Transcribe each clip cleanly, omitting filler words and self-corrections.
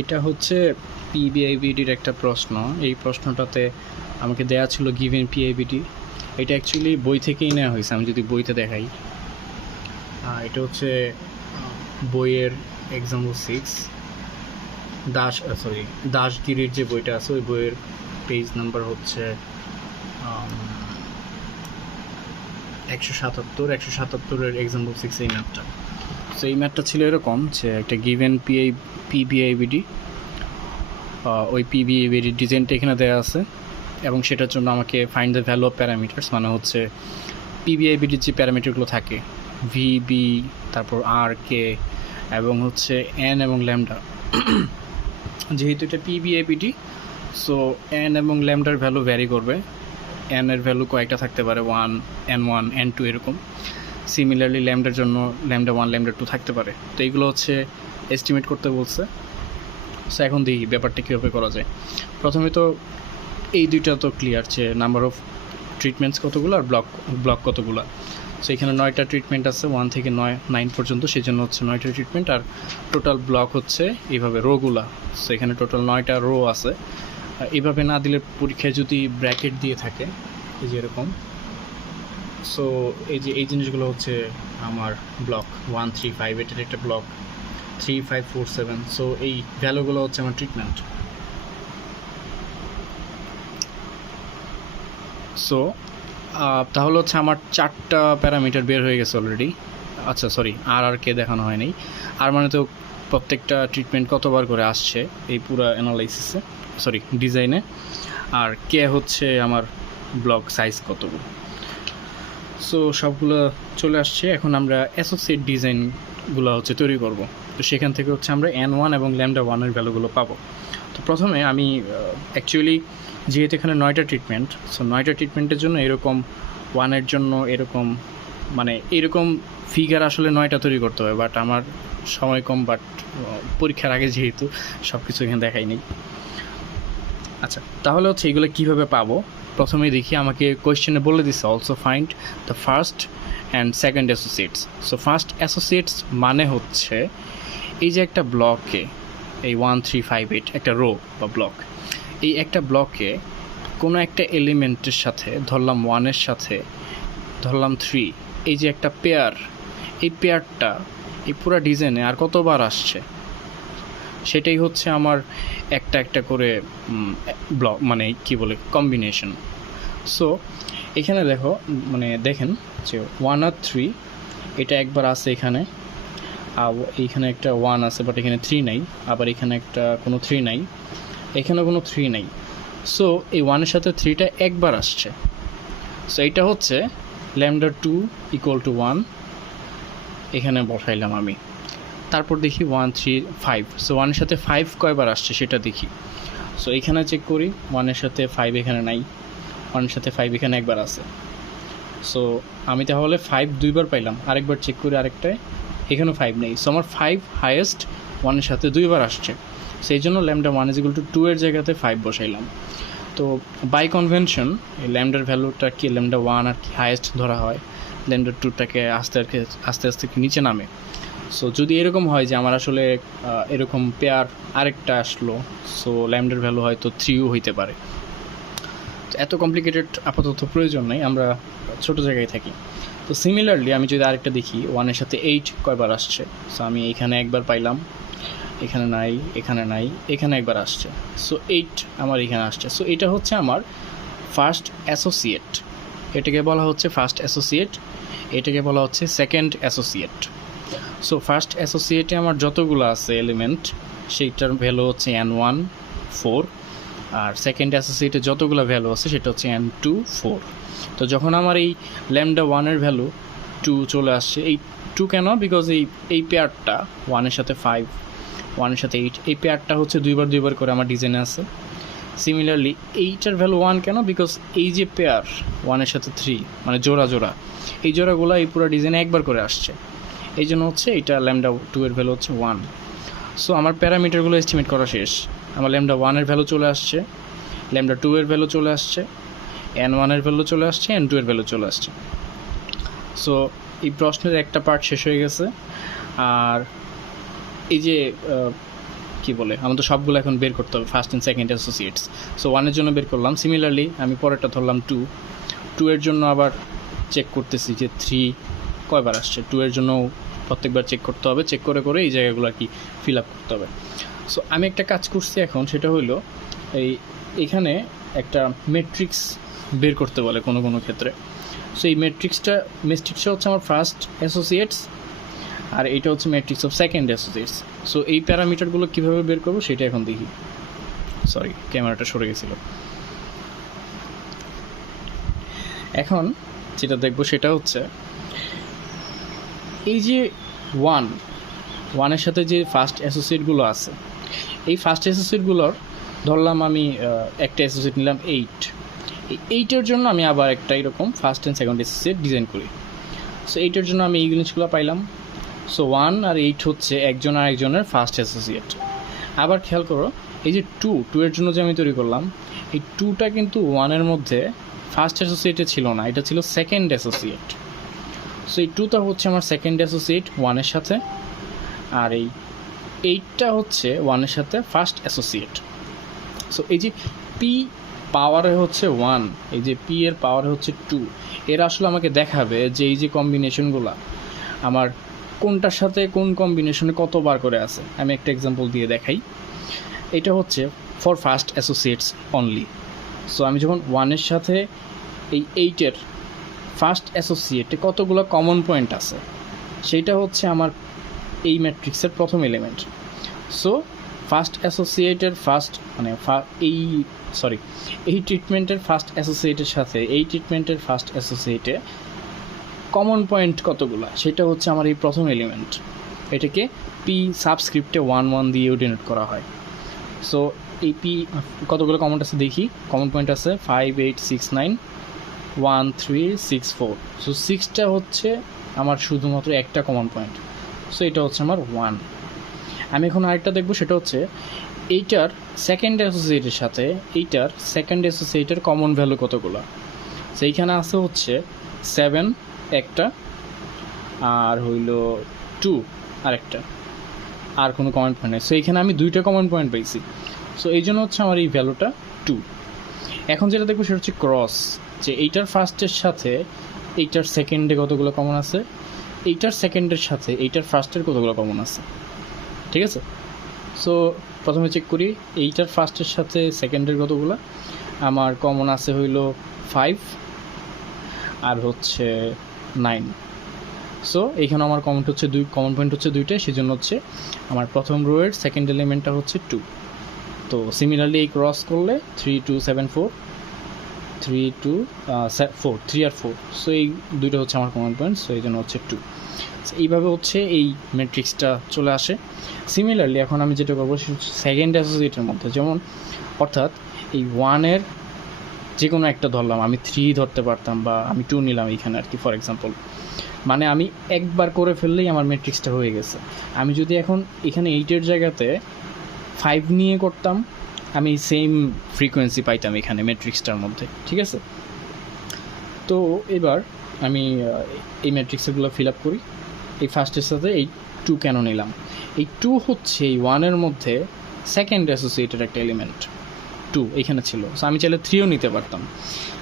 এটা হচ্ছে পিবিআইবিডির একটা প্রশ্ন। এই প্রশ্নটাতে আমাকে দেয়া ছিল গিভেন পিআইবিডি। এটা অ্যাকচুয়ালি বই থেকেই নেওয়া হয়েছে। আমি যদি বইতে দেখাই, এটা হচ্ছে বইয়ের এক্সাম্পল 6 দাসগিরির যে বইটা আছে ওই বইয়ের পেজ নাম্বার হচ্ছে 177 এক্সাম্পল 6 এই ম্যাথটা। সো এই ম্যাথটা ছিল এরকম যে একটা গিভেন পিবিআইবিডি, ওই পিবিআইবিডি ডিজাইনটা এখানে দেওয়া আছে এবং সেটার জন্য আমাকে find the value of parameters, মানে হচ্ছে পিবিআইবিডির যে প্যারামিটারগুলো থাকে ভিবি, তারপর আর কে এবং হচ্ছে এন এবং ল্যামডা। যেহেতু এটা পিবিআইবিডি, সো এন এবং ল্যামডার ভ্যালু ভ্যারি করবে। এন এর ভ্যালু কয়েকটা থাকতে পারে, N1 N2 এরকম। সিমিলারলি ল্যামডার জন্য ল্যামডা 1 ল্যামডা 2 থাকতে পারে। তো এইগুলো হচ্ছে এস্টিমেট করতে বলছে। সো এখন দেখি ব্যাপারটা কীভাবে করা যায়। প্রথমে তো এই দুইটা তো ক্লিয়ার, যে নাম্বার অফ ট্রিটমেন্টস কতগুলো আর ব্লক কতগুলো। সো এখানে 9টা ট্রিটমেন্ট আছে, 1 থেকে 9 পর্যন্ত, সেই জন্য হচ্ছে 9টা ট্রিটমেন্ট। আর টোটাল ব্লক হচ্ছে এইভাবে রোগুলা। সো এখানে টোটাল 9টা রো আছে। এইভাবে না দিলে পরীক্ষায় যদি ব্র্যাকেট দিয়ে থাকে এই যে এরকম, সো এই জিনিসগুলো হচ্ছে আমার ব্লক 1 3 5, এটার একটা ব্লক 3 5 4 7। সো এই ভ্যালুগুলো হচ্ছে আমার ট্রিটমেন্ট। সো তাহলে হচ্ছে আমার 4টা প্যারামিটার বের হয়ে গেছে অলরেডি। আচ্ছা সরি, আর কে দেখানো হয়নি। আর মানে তো প্রত্যেকটা ট্রিটমেন্ট কতবার করে আসছে এই পুরো অ্যানালাইসিসে, সরি ডিজাইনে। আর কে হচ্ছে আমার ব্লক সাইজ কতগুলো। সো সবগুলো চলে আসছে। এখন আমরা অ্যাসোসিয়েট ডিজাইনগুলো হচ্ছে তৈরি করব। তো সেখান থেকে হচ্ছে আমরা N1 এবং ল্যামডা 1-এর ভ্যালুগুলো পাবো। তো প্রথমে আমি অ্যাকচুয়ালি যেহেতু এখানে 9টা ট্রিটমেন্ট, সো 9টা ট্রিটমেন্টের জন্য এরকম 1-এর জন্য এরকম, মানে এরকম ফিগার আসলে 9টা তৈরি করতে হবে। বাট আমার সময় কম, বাট পরীক্ষার আগে যেহেতু সব কিছু এখানে দেখাই নেই। আচ্ছা, তাহলে হচ্ছে এগুলো কীভাবে পাবো। প্রথমেই দেখি আমাকে কোয়েশ্চেনে বলে দিচ্ছে also find the first and second associates. So first associates মানে হচ্ছে এই যে একটা ব্লকে, এই 1 3 5 8 একটা রো বা ব্লক, এই একটা ব্লকে কোনো একটা এলিমেন্টের সাথে ধরলাম 1-এর সাথে ধরলাম 3, এই যে একটা পেয়ার, এই পেয়ারটা এই পুরো ডিজাইনে আর কতবার আসছে সেটাই হচ্ছে আমার একটা একটা করে ব্লক, মানে কি বলে কম্বিনেশন। সো এখানে দেখেন যে 1 আর 3 এটা একবার আছে এখানে, আর এইখানে একটা 1 আছে বাট এখানে 3 নাই, আবার এখানে একটা কোনো 3 নাই, এখানে কোনো 3 নাই। সো এই 1-এর সাথে 3টা একবার আসছে। সো এটা হচ্ছে ল্যামডা 2 = 1, এখানে বসাইলাম আমি। তারপর দেখি 1 3 5। সো 1-এর সাথে 5 কয়বার আসছে সেটা দেখি। সো এখানে চেক করি, 1-এর সাথে 5 এখানে নাই, 1-এর সাথে 5 এখানে একবার আছে। সো আমি তাহলে 5 দুইবার পাইলাম। আরেকবার চেক করি, আরেকটায় এখানেও 5 নেই। সো আমার 5 হাইয়েস্ট 1-এর সাথে দুইবার আসছে। সেই জন্য ল্যামডা 1 = 2 এর জায়গাতে 5 বসাইলাম। তো বাই কনভেনশন এই ল্যামডার ভ্যালুটা কি ল্যামডা 1 আর কি হাইয়েস্ট ধরা হয়, ল্যামডা 2টাকে আস্তে আস্তে নিচে নামে। সো যদি এরকম হয় যে আমার আসলে এরকম পেয়ার আরেকটা আসলো, সো ল্যামডার ভ্যালু হয়তো 3ও হইতে পারে। তো এত কমপ্লিকেটেড আপাতত প্রয়োজন নেই, আমরা ছোট জায়গায় থাকি। তো সিমিলারলি আমি যদি আরেকটা দেখি, 1-এর সাথে 8 কয়বার আসছে। সো আমি এখানে একবার পাইলাম, এখানে নাই, এখানে নাই, এখানে একবার আসছে। সো 8 আমার এখানে আসছে। সো এটা হচ্ছে আমার ফার্স্ট অ্যাসোসিয়েট, এটাকে বলা হচ্ছে ফার্স্ট অ্যাসোসিয়েট, এটাকে বলা হচ্ছে সেকেন্ড অ্যাসোসিয়েট। সো ফার্স্ট অ্যাসোসিয়েটে আমার যতগুলো আছে এলিমেন্ট সেইটার ভ্যালু হচ্ছে N1 4, আর সেকেন্ড অ্যাসোসিয়েটে যতগুলো ভ্যালু আছে সেটা হচ্ছে N2 4। তো যখন আমার এই ল্যামডা 1-এর ভ্যালু 2 চলে আসছে, এই 2 কেন, বিকজ এই পেয়ারটা 1-এর সাথে 5, 1-এর সাথে 8, এই পেয়ারটা হচ্ছে দুইবার করে আমার ডিজাইনে আছে। সিমিলারলি এইটার ভ্যালু 1 কেন, বিকজ এই যে পেয়ার 1-এর সাথে 3 মানে জোড়া, এই জোড়াগুলো এই পুরো ডিজাইনে একবার করে আসছে। এই জন্য হচ্ছে এটা ল্যামডা 2-এর ভ্যালু হচ্ছে 1। সো আমার প্যারামিটারগুলো এস্টিমেট করা শেষ। আমার ল্যামডা 1-এর ভ্যালু চলে আসছে, ল্যামডা 2-এর ভ্যালু চলে আসছে, N1-এর ভ্যালু চলে আসছে, N2-এর ভ্যালু চলে আসছে। সো এই প্রশ্নের একটা পার্ট শেষ হয়ে গেছে। আর এই যে কী বলে, আমার তো সবগুলো এখন বের করতে হবে, first and second associates. So 1-এর জন্য বের করলাম। সিমিলারলি আমি পরেরটা ধরলাম 2 এর জন্য আবার চেক করতেছি যে 3 কয়বার আসছে। 2 এর জন্য প্রত্যেকবার চেক করতে হবে, চেক করে করে এই জায়গাগুলো আর কি ফিল আপ করতে হবে। সো আমি একটা কাজ করছি এখন, সেটা হলো এইখানে একটা ম্যাট্রিক্স বের করতে বলে কোনো কোনো ক্ষেত্রে। সো এই ম্যাট্রিক্সটা হচ্ছে আমার ফার্স্ট অ্যাসোসিয়েটস, আর এইটা হচ্ছে matrix of second associates. So এই প্যারামিটারগুলো কীভাবে বের করবো সেটা এখন দেখি। সরি, ক্যামেরাটা সরে গেছিলো। এখন যেটা দেখবো সেটা হচ্ছে এই যে 1-এর সাথে যে ফার্স্ট অ্যাসোসিয়েটগুলো আছে, এই ফার্স্ট অ্যাসোসিয়েটগুলোর ধরলাম আমি একটা অ্যাসোসিয়েট নিলাম 8। এই 8-এর জন্য আমি আবার একটা এরকম first and second associate design করি। সো 8-এর জন্য আমি এই জিনিসগুলো পাইলাম। সো 1 আর 8 হচ্ছে একজন আর একজনের ফার্স্ট অ্যাসোসিয়েট। আবার খেয়াল করো, এই যে 2-এর জন্য যে আমি তৈরি করলাম, এই 2টা কিন্তু 1-এর মধ্যে ফার্স্ট অ্যাসোসিয়েটে ছিল না, এটা ছিল সেকেন্ড অ্যাসোসিয়েট। সো এই 2টা হচ্ছে আমার সেকেন্ড অ্যাসোসিয়েট 1-এর সাথে, আর এই 8টা হচ্ছে 1-এর সাথে ফার্স্ট অ্যাসোসিয়েট। সো এই যে পি পাওয়ারে হচ্ছে 1, এই যে পি এর পাওয়ারে হচ্ছে 2, এরা আসলে আমাকে দেখাবে যে এই যে কম্বিনেশনগুলো আমার কোনটার সাথে কোন কম্বিনেশনে কতবার করে আছে। আমি একটা এক্সাম্পল দিয়ে দেখাই। এটা হচ্ছে for first associates only. So আমি যখন 1-এর সাথে এই 8-এর ফার্স্ট অ্যাসোসিয়েটে কতগুলো কমন পয়েন্ট আছে সেইটা হচ্ছে আমার এই ম্যাট্রিক্সের প্রথম এলিমেন্ট। সো ফার্স্ট অ্যাসোসিয়েটের ফার্স্ট মানে এই ট্রিটমেন্টের ফার্স্ট অ্যাসোসিয়েটের সাথে এই ট্রিটমেন্টের ফার্স্ট অ্যাসোসিয়েটে কমন পয়েন্ট কতগুলো সেটা হচ্ছে আমার এই প্রথম এলিমেন্ট। এটাকে পি সাবস্ক্রিপ্টে 1 দিয়েও ডিনোট করা হয়। সো এই পি কতগুলো কমন আছে দেখি। কমন পয়েন্ট আছে 5, 8, 6, 9, 1, 3, 6, 4। সো 6টা হচ্ছে আমার শুধুমাত্র একটা কমন পয়েন্ট। সো এটা হচ্ছে আমার 1। আমি এখন আরেকটা দেখবো, সেটা হচ্ছে এইটার সেকেন্ড অ্যাসোসিয়েটের সাথে এইটার সেকেন্ড অ্যাসোসিয়েটের কমন ভ্যালু কতগুলো। সেইখানে আছে হচ্ছে 7 একটা, আর হইল 2 আরেকটা, আর কোনো কমন পয়েন্ট নেই। সো এইখানে আমি 2টা কমন পয়েন্ট পাইছি। সো এই জন্য হচ্ছে আমার এই ভ্যালুটা 2। এখন যেটা দেখবো সেটা হচ্ছে ক্রস, যে এইটার ফার্স্টের সাথে এইটার সেকেন্ডে কতগুলো কমন আছে, এইটার সেকেন্ডের সাথে এইটার ফার্স্টের কতগুলো কমন আছে। ঠিক আছে, সো প্রথমে চেক করি এইটার ফার্স্টের সাথে সেকেন্ডের কতগুলো। আমার কমন আছে হইল 5 আর হচ্ছে 9। সো এইখানে আমার কমন পয়েন্ট হচ্ছে 2টা, সেজন্য হচ্ছে আমার প্রথম রোয়ের সেকেন্ড এলিমেন্টটা হচ্ছে 2। তো সিমিলারলি এই ক্রস করলে 3, 2, 7, 4, 3, 2, 4, 3 আর 4। সো এই 2টা হচ্ছে আমার কমন পয়েন্ট, সো এই জন্য হচ্ছে 2। এইভাবে হচ্ছে এই ম্যাট্রিক্সটা চলে আসে। সিমিলারলি এখন আমি যেটা করবো সেটা হচ্ছে সেকেন্ড অ্যাসোসিয়েটের মধ্যে, যেমন অর্থাৎ এই 1-এর যে কোনো একটা ধরলাম, আমি 3 ধরতে পারতাম বা আমি 2 নিলাম এইখানে আর কি, ফর এক্সাম্পল। মানে আমি একবার করে ফেললেই আমার ম্যাট্রিক্সটা হয়ে গেছে। আমি যদি এখন এখানে 8-এর জায়গাতে 5 নিয়ে করতাম, আমি সেম ফ্রিকোয়েন্সি পাইতাম এখানে ম্যাট্রিক্সটার মধ্যে। ঠিক আছে, তো এবার আমি এই ম্যাট্রিক্সগুলো ফিল আপ করি। এই ফার্স্টের সাথে এই 2 কেন নিলাম, এই 2 হচ্ছে এই 1-এর মধ্যে সেকেন্ড অ্যাসোসিয়েটের একটা এলিমেন্ট 2 এখানে ছিল। সো আমি চাইলে 3ও নিতে পারতাম,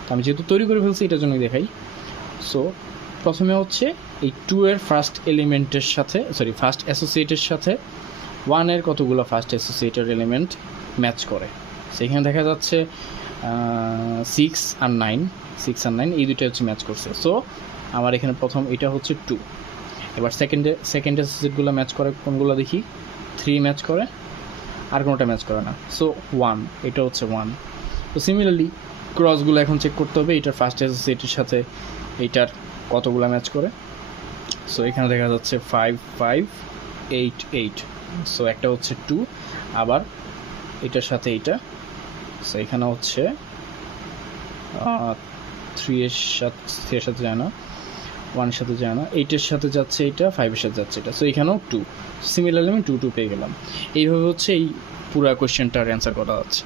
তো আমি যেহেতু তৈরি করে ফেলছি এটার জন্যই দেখাই। সো প্রথমে হচ্ছে এই 2-এর ফার্স্ট এলিমেন্টের সাথে ফার্স্ট অ্যাসোসিয়েটের সাথে 1-এর কতগুলো ফার্স্ট অ্যাসোসিয়েটের এলিমেন্ট ম্যাচ করে। সেখানে দেখা যাচ্ছে 6 আর 9 এই দুটো হচ্ছে ম্যাচ করছে। সো আমার এখানে প্রথম এটা হচ্ছে 2। এবার সেকেন্ড অ্যাসোসিয়েটগুলো ম্যাচ করে কোনগুলো দেখি, 3 ম্যাচ করে, আর কোনোটা ম্যাচ করে না। সো 1, এটা হচ্ছে 1। তো সিমিলারলি ক্রসগুলো এখন চেক করতে হবে এটার ফার্স্ট অ্যাসোসিয়েটের সাথে এইটার কতগুলো ম্যাচ করে। সো এখানে দেখা যাচ্ছে 5, 5, 8, 8। সো একটা হচ্ছে 2, আবার এটার সাথে এইটা। সো এখানে হচ্ছে 3-এর সাথে যায় না, 1-এর সাথে যায় না, 8-এর সাথে যাচ্ছে এটা, 5-এর সাথে যাচ্ছে এটা। সো এখানেও 2। সিমিলারলি আমি 2 পেয়ে গেলাম। এইভাবে হচ্ছে এই পুরো কোয়েশ্চেনটার অ্যান্সার করা যাচ্ছে।